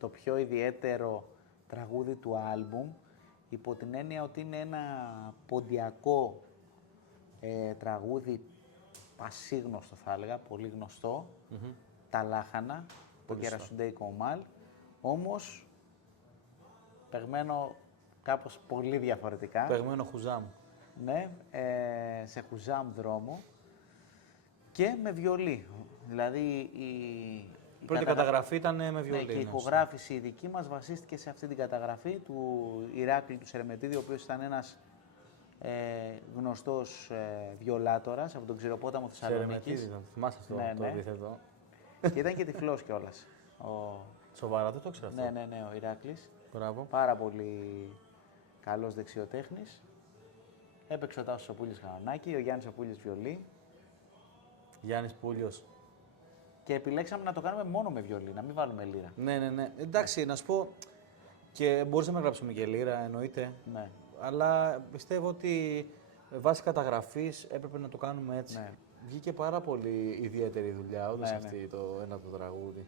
το πιο ιδιαίτερο τραγούδι του άλμπουμ, υπό την έννοια ότι είναι ένα ποντιακό τραγούδι πασίγνωστο θα έλεγα, πολύ γνωστό, τα λάχανα, το Κερασουντέι Κομάλ, όμως παιγμένο κάπως πολύ διαφορετικά. Παιγμένο χουζάμ. Ναι, σε χουζάμ δρόμο και με βιολί. Δηλαδή η Πρώτη καταγραφή ήταν με βιολί. Ναι, και η ηχογράφηση η δική μας βασίστηκε σε αυτή την καταγραφή του Ηράκλη του Σερεμετίδη, ο οποίος ήταν ένας γνωστός βιολάτορας από τον Ξηροπόταμο Θεσσαλονίκης. Σερεμετίδη, θυμάσαι το επίθετο. Και ήταν και τυφλός κιόλας. Σοβαρά, δεν το ξέρω αυτό. Ναι, ο Ηράκλης. Μπράβο. Πάρα πολύ καλός δεξιοτέχνης. Έπαιξε ο Τάσος ο Πούλης κανονάκι, ο Γιάννης ο Πούλης βιολί. Γιάννης Πούλιος. Και επιλέξαμε να το κάνουμε μόνο με βιολί, να μην βάλουμε λύρα. Ναι. Εντάξει, να σου πω, και μπορούσαμε να γράψουμε και λύρα, εννοείται. Ναι. Αλλά πιστεύω ότι βάσει καταγραφής έπρεπε να το κάνουμε έτσι. Ναι. Βγήκε πάρα πολύ ιδιαίτερη δουλειά, όντως Ναι, αυτή το ένα το τραγούδι.